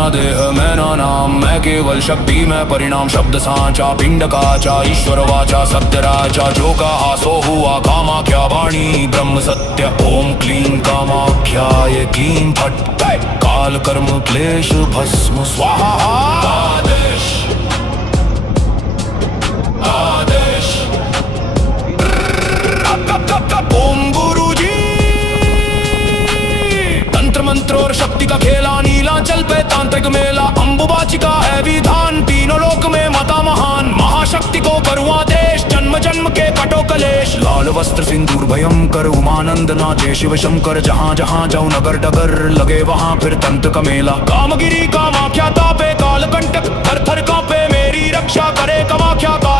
ना देह मैं ना नाम, मैं केवल शक्ति मैं परिणाम। शब्द सांचा पिंड काचा ईश्वर वाचा सत्य राजा, जो कहा सो हुआ कामाख्या वाणी ब्रह्म सत्य। ओम क्लीं कामाख्याय क्लीं फट काल कर्म क्लेश भस्म स्वाहा। आदेश आदेश ओम गुरुजी। तंत्र मंत्र और शक्ति का खेला, नीलांचल पे तांत्रिक मेला। अंबुबाची का है विधान, तीनों लोक में माता महान। महाशक्ति को करूँ आदेश, जन्म जन्म के कटो कलेश। लाल वस्त्र सिंदूर भयंकर, उमानंद नाचे शिव शंकर। जहाँ जहाँ जाऊँ नगर डगर, लगे वहाँ फिर तंत्र का मेला। कामगिरी कामाख्या तापे, काल कंटक थर थर कांपे। मेरी रक्षा करे कामाख्या का